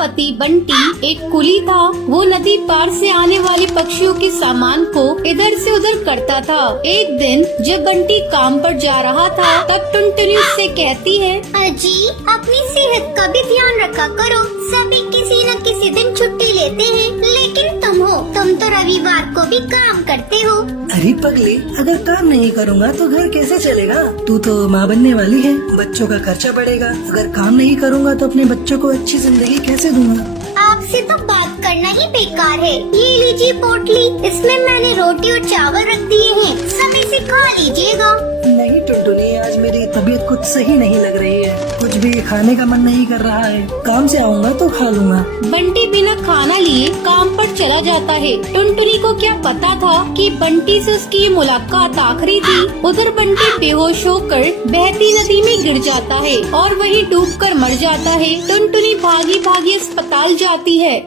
पति बंटी एक कुली था। वो नदी पार से आने वाले पक्षियों के सामान को इधर से उधर करता था। एक दिन जब बंटी काम पर जा रहा था तब टुनटुनी उससे कहती है, अजी अपनी सेहत का भी ध्यान रखा करो। सभी किसी न किसी दिन छुट्टी लेते हैं, लेकिन तुम तो रविवार को भी काम करते हो। अरे पगली, अगर काम नहीं करूँगा तो घर कैसे चलेगा? तू तो माँ बनने वाली है, बच्चों का खर्चा बढ़ेगा। अगर काम नहीं करूँगा तो अपने बच्चों को अच्छी जिंदगी कैसे दूंगा? आपसे तो बात करना ही बेकार है। ये लीजिए पोटली, इसमें मैंने रोटी और चावल रख दिए हैं, समय से खा लीजिएगा। नहीं टुनटुनी, आज मेरी तबीयत कुछ सही नहीं लग रही है, कुछ भी खाने का मन नहीं कर रहा है। काम से आऊँगा तो खा लूँगा। बंटी बिना खाना लिए काम पर चला जाता है। टुनटुनी को क्या पता था कि बंटी से उसकी मुलाकात आखिरी थी। उधर बंटी बेहोश होकर बहती नदी में गिर जाता है और वहीं डूबकर मर जाता है। टुनटुनी भागी भागी अस्पताल जाती है।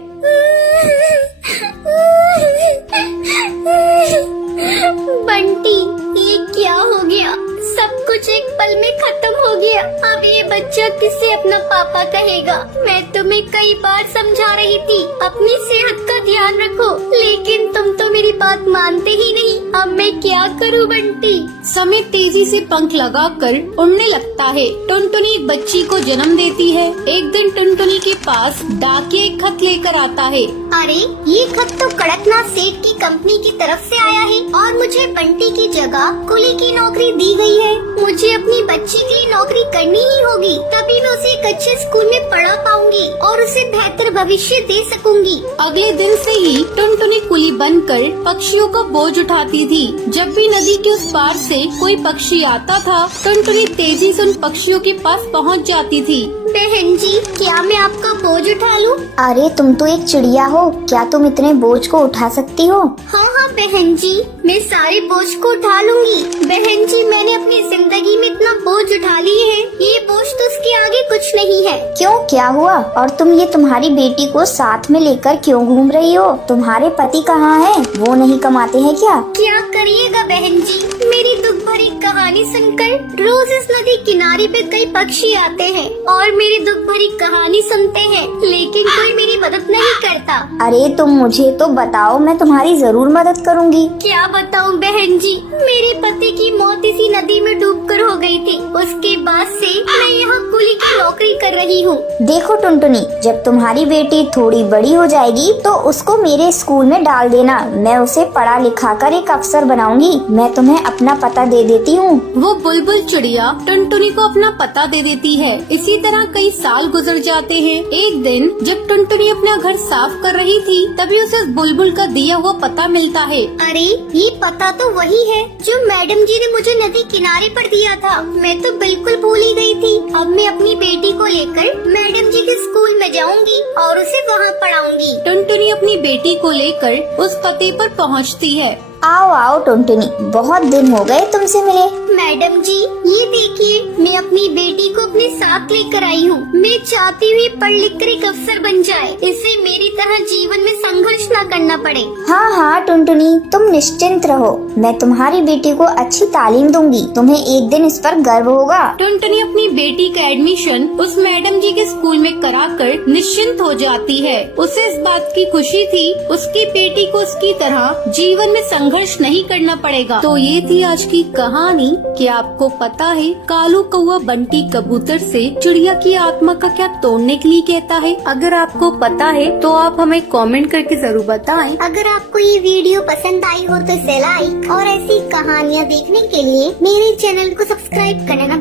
बंटी, ये क्या हो गया? सब कुछ एक पल में खत्म हो गया। अब ये बच्चा किसे अपना पापा कहेगा? मैं तुम्हें कई बार समझा रही थी अपनी सेहत का ध्यान रखो, लेकिन तुम तो मेरी बात मानते ही नहीं। अब मैं क्या करूं बंटी? समय तेजी से पंख लगाकर उड़ने लगता है। टुनटुनी एक बच्ची को जन्म देती है। एक दिन टुनटुनी के पास डाकिया एक खत लेकर आता है। अरे ये खत तो कड़कनाथ सेठ की कंपनी की तरफ से आया है और मुझे बंटी की जगह कुली की नौकरी दी गई है। मुझे अपनी बच्ची के लिए नौकरी करनी ही होगी, तभी मैं उसे एक अच्छे स्कूल में पढ़ा पाऊंगी और उसे बेहतर भविष्य दे सकूंगी। अगले दिन से ही टुनटुनी कुली बनकर पक्षियों का बोझ उठाती थी। जब भी नदी के उस पार से कोई पक्षी आता था, टुनटुनी तेजी से उन पक्षियों के पास पहुंच जाती थी। बहन जी, क्या मैं आपका बोझ उठा लूं? अरे तुम तो एक चिड़िया हो, क्या तुम इतने बोझ को उठा सकती हो? हाँ बहन जी, मैं सारे बोझ को उठा लूंगी। बहन जी, मैंने अपनी जिंदगी में इतना बोझ उठा लिए है, ये बोझ तो उसके आगे कुछ नहीं है। क्यों, क्या हुआ? और तुम ये तुम्हारी बेटी को साथ में लेकर क्यों घूम रही हो? तुम्हारे पति कहाँ हैं? वो नहीं कमाते हैं क्या? क्या करिएगा बहन जी, मेरी दुख भरी कहानी सुनकर रोज इस नदी किनारे पे कई पक्षी आते हैं और मेरी दुख भरी कहानी सुनते हैं, लेकिन कोई मेरी मदद नहीं करता। अरे तुम मुझे तो बताओ, मैं तुम्हारी जरूर मदद करूंगी। क्या बताऊं बहन जी, मेरे पति की मौत इसी नदी में डूबकर हो गई थी। उसके बाद से मैं यहाँ कुली की नौकरी कर रही हूँ। देखो टुनटुनी, जब तुम्हारी बेटी थोड़ी बड़ी हो जाएगी तो उसको मेरे स्कूल में डाल देना। मैं उसे पढ़ा लिखा कर एक अफसर बनाऊंगी। मैं तुम्हें अपना पता दे देती हूँ। वो बुलबुल चिड़िया टुनटुनी को अपना पता दे देती है। इसी तरह कई साल गुजर जाते हैं। एक दिन जब टुनटुनी अपना घर साफ कर रही थी, तभी उसे उस बुलबुल का दिया हुआ पता मिलता है। अरे ये पता तो वही है जो मैडम जी ने मुझे नदी किनारे पर दिया था। मैं तो बिल्कुल भूल ही गई थी। अब मैं अपनी बेटी को लेकर मैडम जी के स्कूल में जाऊंगी और उसे वहाँ पढ़ाऊंगी। टुनटुनी अपनी बेटी को लेकर उस पते पर पहुँचती है। आओ आओ टुनटुनी, बहुत दिन हो गए तुमसे मिले। मैडम जी, ये देखिए, मैं अपनी बेटी को अपने साथ लेकर आई हूँ। मैं चाहती हूँ पढ़ लिख कर एक अफसर बन जाए, इससे मेरी तरह जीवन में संघर्ष न करना पड़े। हाँ टुनटुनी, तुम निश्चिंत रहो, मैं तुम्हारी बेटी को अच्छी तालीम दूंगी। तुम्हें एक दिन इस पर गर्व होगा। टुनटुनी अपनी बेटी का एडमिशन उस मैडम जी के स्कूल में कराकर निश्चिंत हो जाती है। उसे इस बात की खुशी थी, उसकी बेटी को उसकी तरह जीवन में संघर्ष नहीं करना पड़ेगा। तो ये थी आज की कहानी। क्या आपको पता है कालू कौवा बंटी कबूतर से चिड़िया की आत्मा का क्या तोड़ने के लिए कहता है? अगर आपको पता है तो आप हमें कमेंट करके जरूर बताएं। अगर आपको ये वीडियो पसंद आई हो तो इसे लाइक और ऐसी कहानियाँ देखने के लिए मेरे चैनल को सब्सक्राइब करना ना